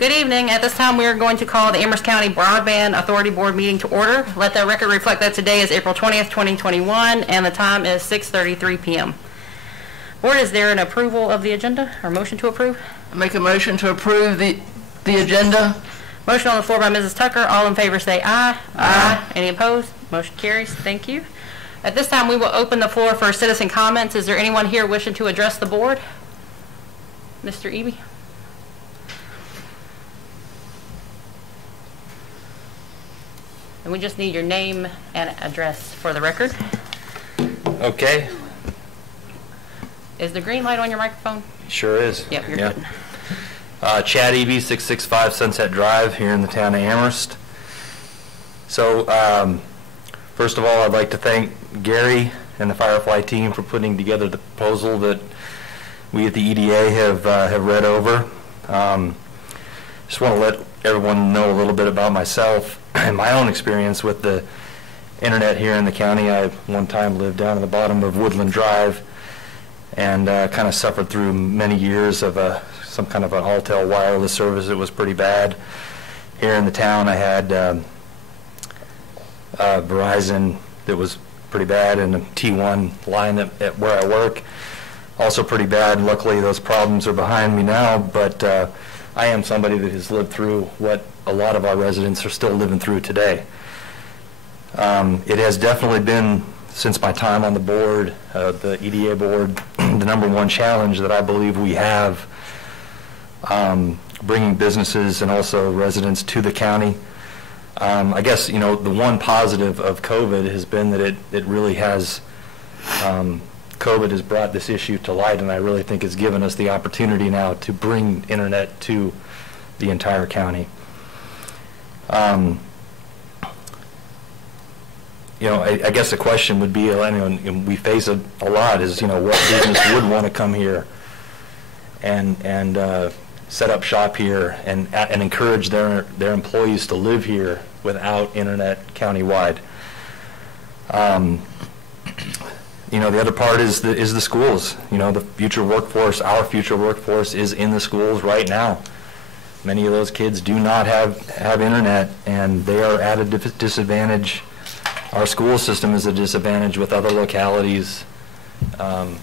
Good evening. At this time, we are going to call the Amherst County Broadband Authority Board meeting to order. Let the record reflect that today is April 20th, 2021, and the time is 6:33 p.m. Board, is there an approval of the agenda or motion to approve? I make a motion to approve the agenda. Motion on the floor by Mrs. Tucker. All in favor say aye. Aye. Any opposed? Motion carries. Thank you. At this time, we will open the floor for citizen comments. Is there anyone here wishing to address the board? Mr. Eby? And we just need your name and address for the record. Okay. Is the green light on your microphone? Sure is. Yep, you're yep. good. Chad Eby, 665 Sunset Drive here in the town of Amherst. So, first of all, I'd like to thank Gary and the Firefly team for putting together the proposal that we at the EDA have read over. Just want to let everyone know a little bit about myself and my own experience with the internet here in the county. I one time lived down at the bottom of Woodland Drive and kind of suffered through many years of some kind of an Altel wireless service that was pretty bad. Here in the town I had Verizon that was pretty bad, and a T1 line at where I work also pretty bad. Luckily those problems are behind me now, but I am somebody that has lived through what a lot of our residents are still living through today. It has definitely been, since my time on the board, the EDA board, the #1 challenge that I believe we have, bringing businesses and also residents to the county. I guess, you know, the one positive of COVID has been that it really has, COVID has brought this issue to light, and I really think it's given us the opportunity now to bring internet to the entire county. You know, I guess the question would be, and we face it a lot, is, you know, what business would want to come here and set up shop here and encourage their employees to live here without internet countywide. You know, the other part is the schools. You know, the future workforce, our future workforce is in the schools right now. Many of those kids do not have internet, and they are at a disadvantage. Our school system is a disadvantage with other localities,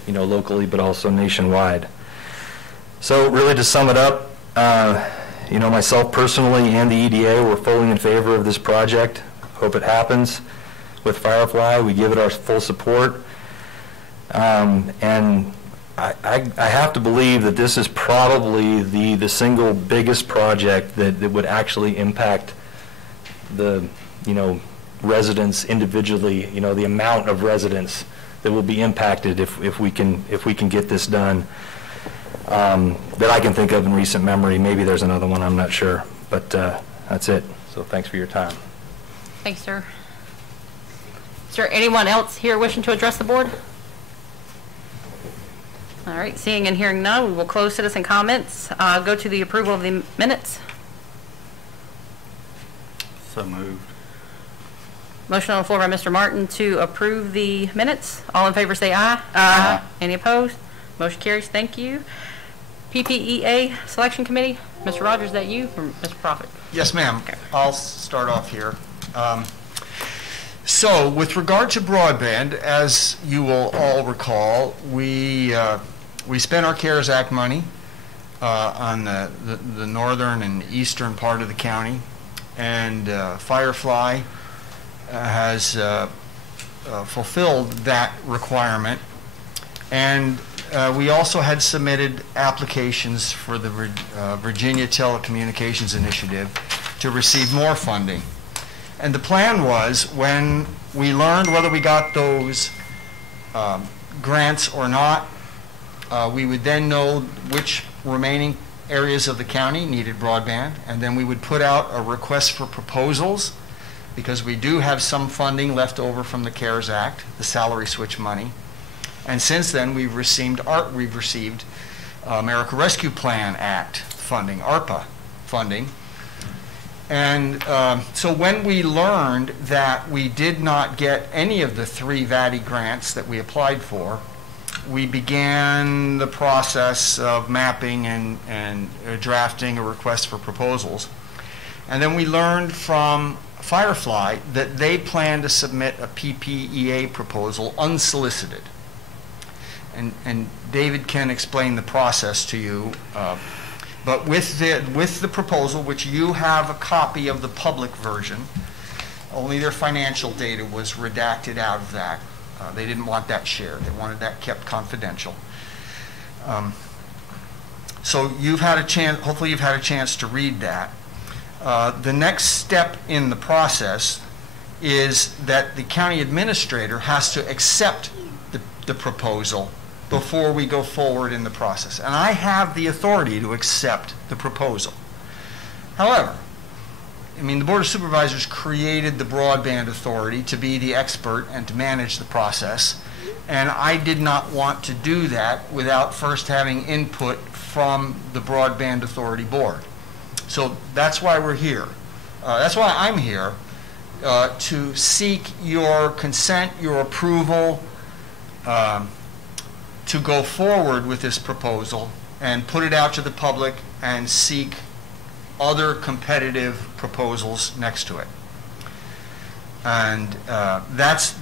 you know, locally, but also nationwide. So really, to sum it up, you know, myself personally and the EDA, we're fully in favor of this project. Hope it happens. With Firefly, we give it our full support. And I have to believe that this is probably the single biggest project that would actually impact the, you know, residents individually, you know, the amount of residents that will be impacted if we can get this done, that I can think of in recent memory. Maybe there's another one, I'm not sure, but that's it. So thanks for your time. Thanks, sir. Is there anyone else here wishing to address the board? All right, seeing and hearing none, we will close citizen comments. Go to the approval of the minutes. So moved. Motion on the floor by Mr. Martin to approve the minutes. All in favor say aye. Aye. Any opposed? Motion carries. Thank you. PPEA Selection Committee. Mr. Rogers, is that you or Mr. Profit? Yes, ma'am. Okay. I'll start off here. So, with regard to broadband, as you will all recall, we spent our CARES Act money on the northern and eastern part of the county, and Firefly has fulfilled that requirement. And we also had submitted applications for the Virginia Telecommunications Initiative to receive more funding. And the plan was, when we learned whether we got those grants or not, we would then know which remaining areas of the county needed broadband, and then we would put out a request for proposals, because we do have some funding left over from the CARES Act, the salary switch money. And since then, we've received America Rescue Plan Act funding, ARPA funding. And so when we learned that we did not get any of the 3 VATI grants that we applied for, we began the process of mapping and drafting a request for proposals. And then we learned from Firefly that they plan to submit a PPEA proposal unsolicited. And David can explain the process to you. But with the proposal, which you have a copy of the public version, only their financial data was redacted out of that. They didn't want that shared. They wanted that kept confidential. So you've had a chance, hopefully you've had a chance to read that. The next step in the process is that the county administrator has to accept the proposal before we go forward in the process. And I have the authority to accept the proposal. However, I mean, the Board of Supervisors created the Broadband Authority to be the expert and to manage the process, and I did not want to do that without first having input from the Broadband Authority Board. So that's why we're here. That's why I'm here, to seek your consent, your approval, to go forward with this proposal and put it out to the public and seek other competitive proposals next to it. And that's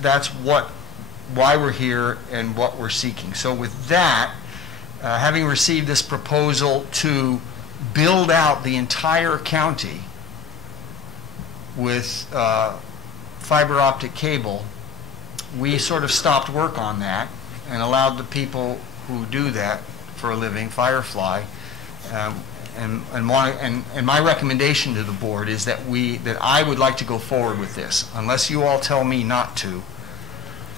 why we're here and what we're seeking. So with that, having received this proposal to build out the entire county with fiber optic cable, we sort of stopped work on that and allowed the people who do that for a living, Firefly, and my recommendation to the board is that I would like to go forward with this. Unless you all tell me not to,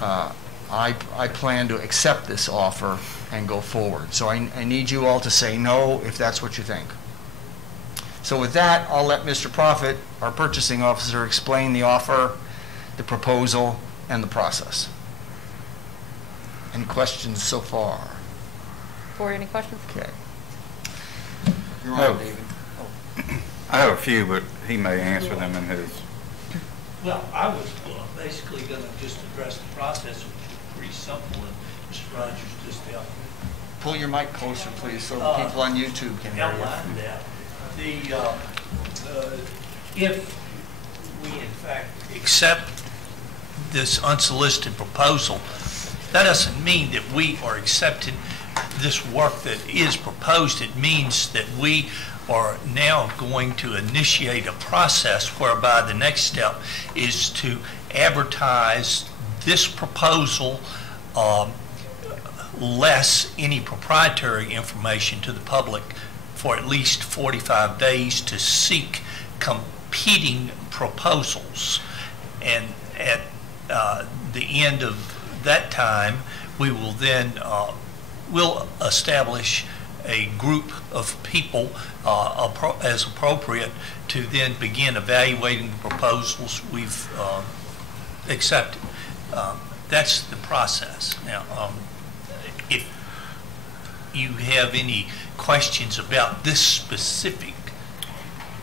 I plan to accept this offer and go forward. So I need you all to say no if that's what you think. So with that, I'll let Mr. Profit, our purchasing officer, explain the offer, the proposal, and the process. Any questions so far? Corey, any questions? Okay. You're No. on, David. I have a few, but he may answer them in his. Well, I was basically going to just address the process, which is pretty simple, and Mr. Rogers just Pull your mic closer, please, so the people on YouTube can hear you. outlined that. If we in fact accept this unsolicited proposal, that doesn't mean that we are accepting this work that is proposed. It means that we are now going to initiate a process whereby the next step is to advertise this proposal, less any proprietary information to the public, for at least 45 days to seek competing proposals. And at the end of that time, we will then we'll establish a group of people as appropriate to then begin evaluating the proposals we've accepted. That's the process. Now, if you have any questions about this specific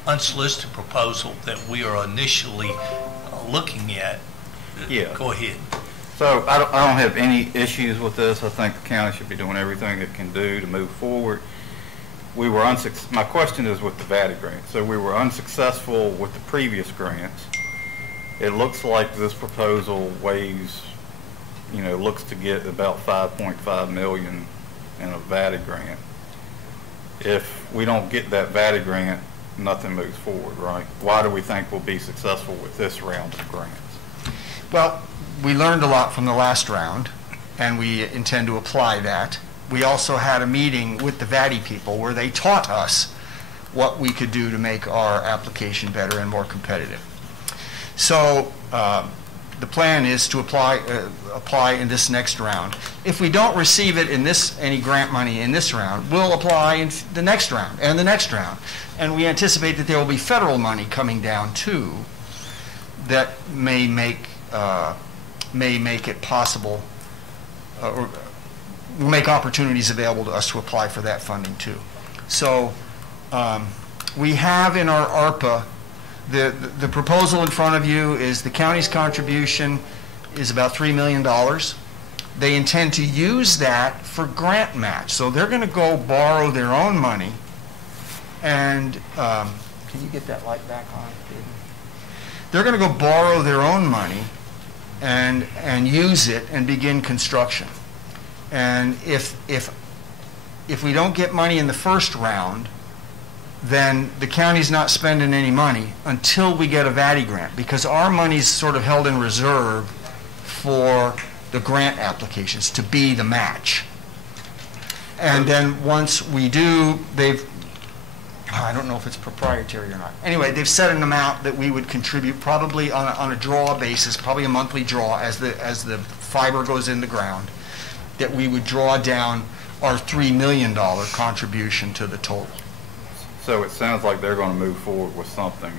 unsolicited proposal that we are initially looking at, Yeah. go ahead. So I don't have any issues with this. I think the county should be doing everything it can do to move forward. We were my question is with the VADI grant. So we were unsuccessful with the previous grants. It looks like this proposal weighs, looks to get about 5.5 million in a VADI grant. If we don't get that VADI grant, nothing moves forward, right? Why do we think we'll be successful with this round of grants? Well, we learned a lot from the last round, and we intend to apply that. We also had a meeting with the VADI people where they taught us what we could do to make our application better and more competitive. So the plan is to apply in this next round. If we don't receive it in any grant money in this round, we'll apply in the next round and the next round. And we anticipate that there will be federal money coming down too that may make it possible, or will make opportunities available to us to apply for that funding too. So we have in our ARPA, the proposal in front of you is the county's contribution is about $3 million. they intend to use that for grant match. So they're going to go borrow their own money and, can you get that light back on, David? They're going to go borrow their own money and use it and begin construction. And if we don't get money in the first round, then the county's not spending any money until we get a VATI grant, because our money's sort of held in reserve for the grant applications to be the match. And then once we do, I don't know if it's proprietary or not. Anyway, they've set an amount that we would contribute probably on a draw basis, probably a monthly draw as the fiber goes in the ground, that we would draw down our $3 million contribution to the total. So it sounds like they're going to move forward with something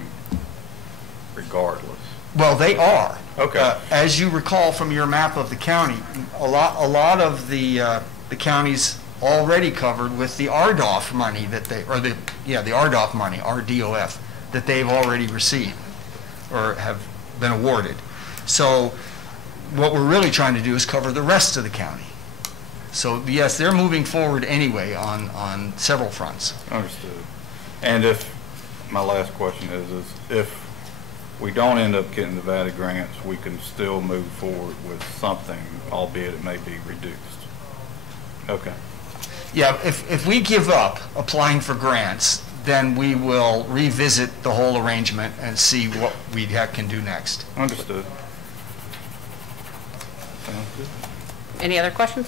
regardless. Well, they are. Okay. As you recall from your map of the county, a lot of the counties already covered with the RDOF money the RDOF money, RDOF, that they've already received or have been awarded. So what we're really trying to do is cover the rest of the county. So yes, they're moving forward anyway on several fronts. Understood. And my last question is if we don't end up getting the VATI grants, we can still move forward with something, albeit it may be reduced. Okay. Yeah, if we give up applying for grants, then we will revisit the whole arrangement and see what we can do next. Understood. Sounds good. Any other questions?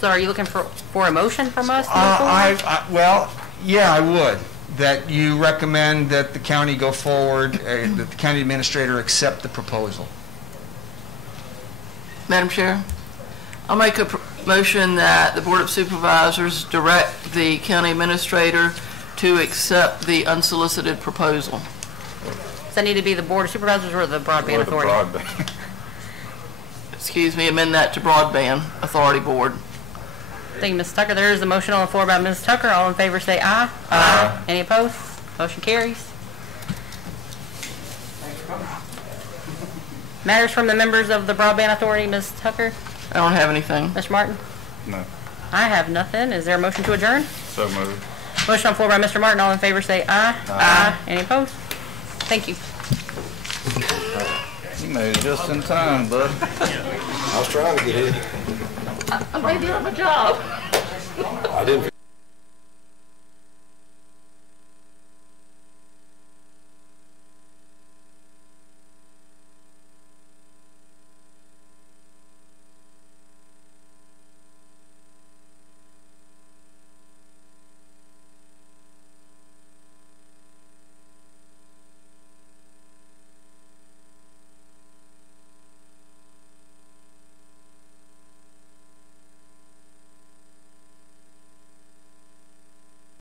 So are you looking for a motion from us? Well, yeah, I would. That you recommend that the county go forward, that the county administrator accept the proposal. Madam Chair, I'll make a motion that the Board of Supervisors direct the county administrator to accept the unsolicited proposal. Does that need to be the Board of Supervisors or the Broadband Authority? Broadband. Excuse me, amend that to Broadband Authority Board. Thank you, Ms. Tucker. There is a motion on the floor by Ms. Tucker. All in favor say aye. Aye. Any opposed? Motion carries. Matters from the members of the Broadband Authority, Ms. Tucker? I don't have anything. Mr. Martin? No. I have nothing. Is there a motion to adjourn? So moved. Motion on the floor by Mr. Martin. All in favor say aye. Aye. Any opposed? Thank you. You made it just in time, bud. I was trying to get in. I made it on my job. I didn't.